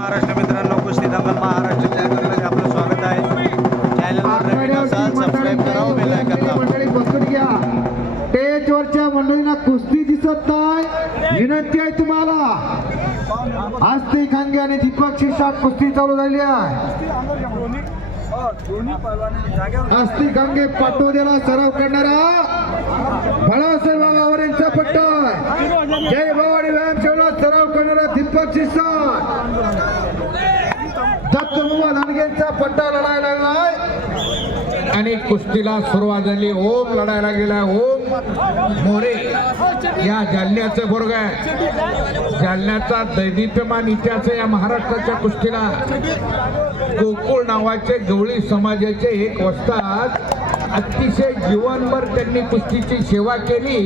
महाराष्ट्र मित्रांनो, कुस्ती दंगल महाराष्ट्र चॅनलमध्ये आपलं स्वागत आहे. चॅनलवर नवीन असाल सबस्क्राईब करा, बेल आयकॉन दाबा. मंडळी बसून घ्या. स्टेजवरच्या मंडळींना कुस्ती दिसत नाही, विनंती आहे तुम्हाला. आस्ती खांगे आणि दीपक शिरसाट कुस्ती चालू झाली आहे. आस्ती खांगे पाटोद्याला सराव करणारा बाळासाहेब वावर यांचा पट्टा आहे. जय भवानी व्यायामशाळेला सराव करणारा दीपक शिरसाट. दत्तमुवा लांडगेंचा पट्टा लढायला लागलाय आणि कुस्तीला सुरुवात झाली. ओम लढायला गेला. ओम मोरे या जालन्याचं बोरग आहे. जालन्याचा दैदिप्यमान इतिहास या महाराष्ट्राच्या कुस्तीला. गोकुळ नावाचे गवळी समाजाचे एक वस्ताद अतिशय जीवनभर त्यांनी कुस्तीची सेवा केली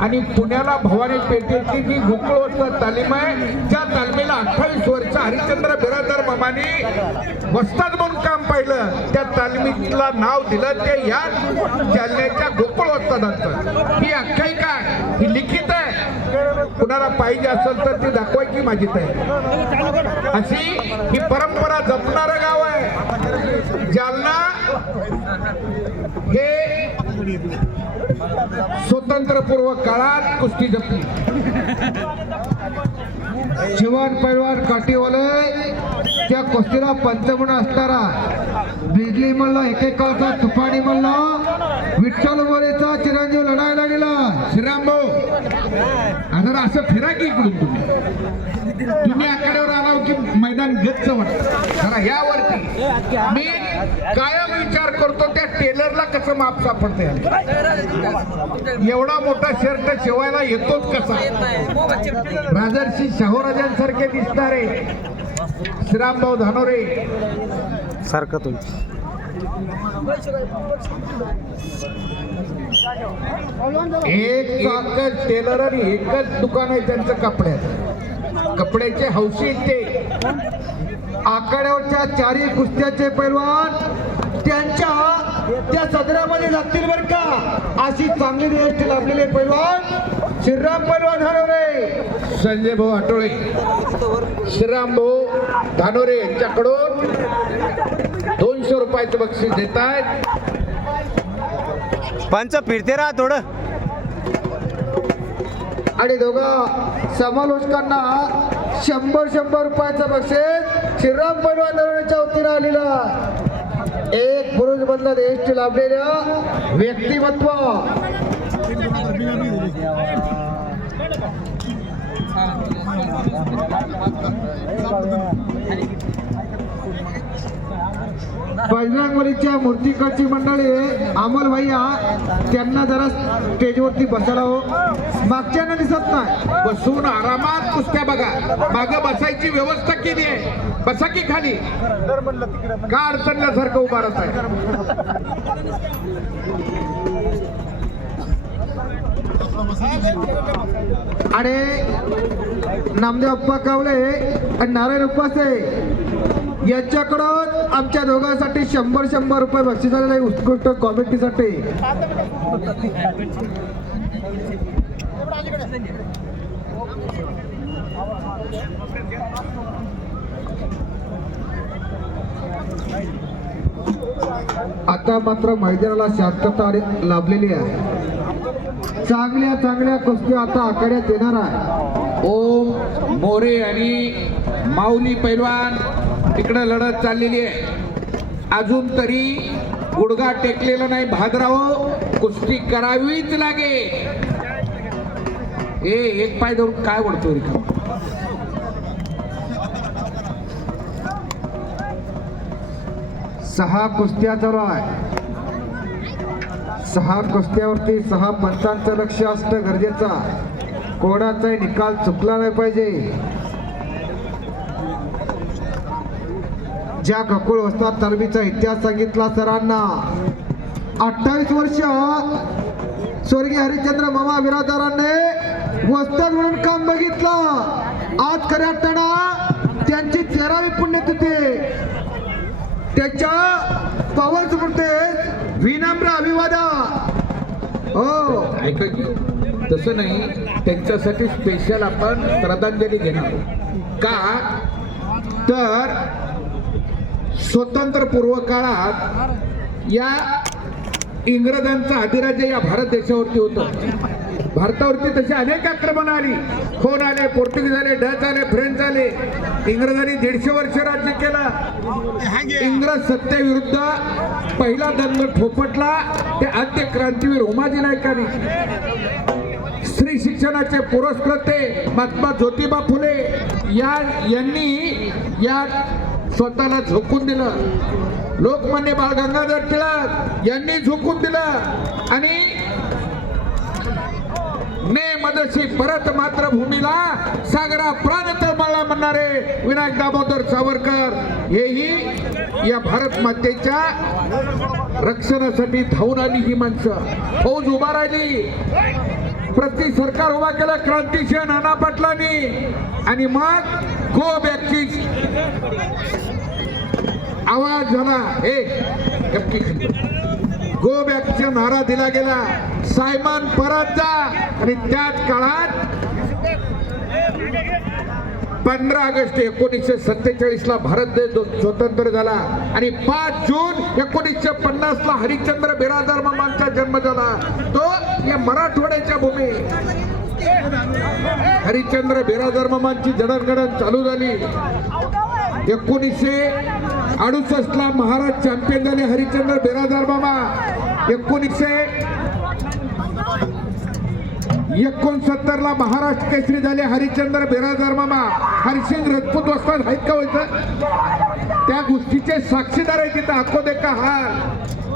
आणि पुण्याला भवानी पेठेची जी गोकुळ वस्ताद तालीम आहे त्या तालमीला 28 वर्ष हरिश्चंद्र बिरादर मामानी वस्ताद म्हणून काम पाहिलं. त्या तालमीला नाव दिलं ते या जालन्याच्या गोकुळ वस्तादांचं. ही आख्यायिका ही लिखित आहे. कुणाला पाहिजे असेल तर ती दाखवायची माझी आहे. अशी ही परंपरा जपणारं गाव आहे जालना. हे स्वतंत्रपूर्व काळात कुस्ती जपली. जीवन पैलवान काठीवाले त्या कुस्तीला पंच म्हणून असणारा बिजली मल्ला एकेकाळचा तुफानी मल्ला विठ्ठल मोरेचा चिरंजीव लढायला गेला. श्रीराम भाऊ आता असं फिरा की इकडून तुम्ही आकड्यावर आला की मैदान गच्च वाटत. जरा यावरती मी कायम विचार करतो त्या टेलरला कसं माप सापडते. एवढा मोठा शर्ट शिवायला येतोच कसा. राजर्षी शाहूराजांसारखे दिसणारे श्रीरामभाऊ धानोरे सारखं तुम्ही एक चाकच टेलर आणि एकच दुकान आहे त्यांचं कपड्यात. कपड्याचे हौशी ते आखाड्यावरच्या चारही कुस्त्याचे पैलवान त्यांच्या त्या सदरामध्ये लागतील बर का. अशी चांगली रेस्ट लाभलेले पैलवान श्रीराम पैलवान हरवले. संजय भाऊ आटोळे श्रीराम भाऊ धानोरे यांच्याकडून 200 रुपयाचं बक्षीस देत आहेत. पंच फिरते राहा थोडं. आणि दोघा समालोचकांना 100 रुपयाचं बक्षीस श्रीराम पैलवान हरवण्याच्या वतीनं आलेला. एक पुरुष बंद रेस्ट लाभलेल्या व्यक्तिमत्व बजरंगबलीच्या मूर्तीकडची मंडळी अमोल भैया त्यांना जरा स्टेजवरती बसायला हो. मागच्यांना दिसत नाही. बसून आरामात कुस्त्या बघा. माग बसायची व्यवस्था केली आहे. बसा की खाली का अडचणल्यासारखं उभा राहत आहे. आणि नामदेव अप्पा कावले आणि नारायण उपासे यांच्याकडून आमच्या दोघांसाठी 100 रुपये बक्षीस आलेलं आहे उत्कृष्ट कॉमेंटीसाठी. आता मात्र मैदानाला शांतता लाभलेली आहे. चांगल्या कुस्ती आता आखाड्यात येणार आहे. ओम मोरे आणि माऊली पैलवान तिकडे लढत चाललेली आहे. अजून तरी गुडघा टेकलेला नाही. भादराव कुस्ती करावीच लागे. एक पाय धरून काय ओढतो रिकाम. सहा कुस्त्या चालू आहे. 6 कुस्त्यावरती 6 पंचांचं लक्ष असणं गरजेचं आहे. कोणाचाही निकाल चुकला नाही पाहिजे. ज्या गोकुळ वस्ताद तालमीचा इतिहास सांगितला सरांना. 28 वर्ष स्वर्गीय हरिश्चंद्र मामा बिरादरांनी वस्ताद म्हणून काम बघितलं. आज खऱ्या अर्थानं त्यांची 13वी पुण्यतिथी. त्याच्या पावन स्मृतीत विनम्र अभिवादन. हो ऐका की तसं नाही. त्यांच्यासाठी स्पेशल आपण श्रद्धांजली घेणार का तर स्वतंत्र पूर्व काळात या इंग्रजांचं अधिराज्य या भारत देशावरती होतं. भारतावरती तशी अनेक आक्रमण आली. खोन आले, पोर्तुगीज आले, डच आले, फ्रेंच आले. इंग्रजांनी 150 वर्ष राज्य केलं. इंग्रज सत्तेविरुद्ध पहिला दंड ठोपटला ते आद्य क्रांतीवीर उमाजी नायकांनी. स्त्री शिक्षणाचे पुरस्कर्ते महात्मा ज्योतिबा फुले यांनी या स्वतःला झोकून दिलं. लोकमान्य बाळ गंगाधर टिळक यांनी झोकून दिलं आणि ने मदशी परत मातृभूमीला सागरा प्राण तळमळला म्हणणारे विनायक दामोदर सावरकर हेही या भारत मातेच्या रक्षणासाठी धावून आली. ही माणसं फौज उभा राहिली, प्रति सरकार उभा केलं क्रांतिसिंह नाना पाटलांनी आणि मग गो बॅकची आवाज झाला. गो बॅकचा नारा दिला गेला. सायमन परत जा. आणि त्याच काळात 15 ऑगस्ट 1947 ला भारत देश स्वतंत्र झाला आणि 5 जून 1950 ला हरिश्चंद्र बिरादर मामांचा जन्म झाला. तो या मराठवाड्याच्या भूमी. हरिश्चंद्र बिरादर मामांची जडणघडण चालू झाली. 1968 ला महाराज चॅम्पियन झाले हरिश्चंद्र बिरादर मामा. 1969 ला महाराष्ट्र केसरी झाले हरिश्चंद्र बिरादर मामा. हरिसिंग राजपूत वस्ताद आहेत का व्हायचं त्या गोष्टीचे साक्षीदार आहे तिथं अकोदे का हाल.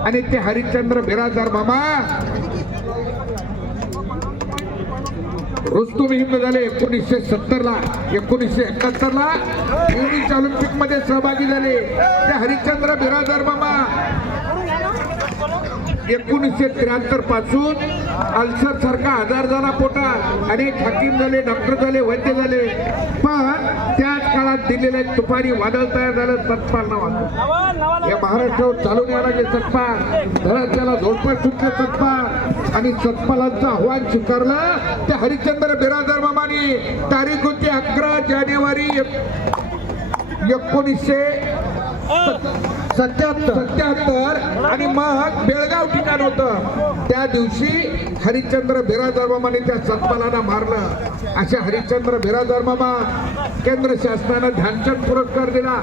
आणि ते हरिश्चंद्र बिरादर मामा रुस्तुम हिंद झाले 1970 ला. 1971 ला म्युनिच ऑलिम्पिक मध्ये सहभागी झाले ते हरिश्चंद्र बिरादर मामा. 1973 पासून अल्सर सारखा आजार झाला पोटात. अनेक हाकीम झाले, डॉक्टर झाले, वैद्य झाले. पण त्याच काळात दिलेले तुपारी वादळ तयार झालं. सतपाल नावाचं या महाराष्ट्रावर चालून यायला जे सतपाल धरत त्याला झोडपट सुटलं सतपाल आणि सतपालांचं आव्हान स्वीकारलं ते हरिश्चंद्र बिरादर मामानी. तारीख होती 11 जानेवारी 1977 आणि मग बेळगाव ठिकाण होतं. त्या दिवशी हरिश्चंद्र बिरादर मामाने त्या सतपालांना मारलं. अशा हरिश्चंद्र बिरादर मामा केंद्र शासनानं ध्यानचंद पुरस्कार दिला.